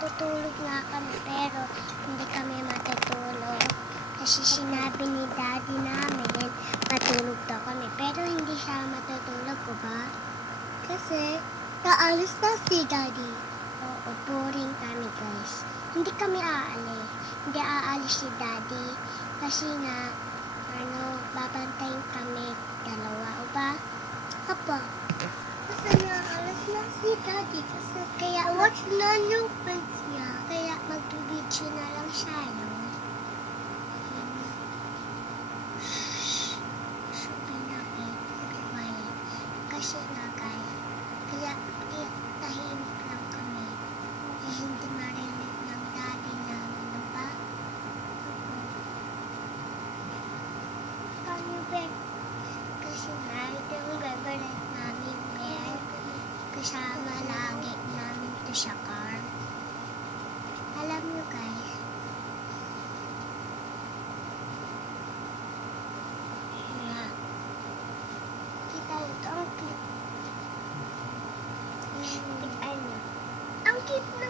Matutulog nga kami pero hindi kami matutulog. Kasi sinabi ni daddy namin matulog daw kami. Pero hindi siya matutulog ko ba? Kasi naalis na si daddy. Oo, boring kami guys. Hindi kami aalis. Hindi aalis si daddy. Kasi nga, babantayin kami dalawa. O ba? Apa? Kasi naalis na si daddy. Kasi kaya watch na yung friends niya. Kaya mag-video na lang siya, no? Sabihin natin, be quiet. Kasi nga guys, kaya tahimik lang kami. Eh, hindi marinig ng daddy namin, no ba? Kami ba? Kasi nga, ito yung favorite namin, Ben. Kasama lagi namin to sa car. Alam nyo guys, yeah. Kita ito, ang cute. Ang cute ng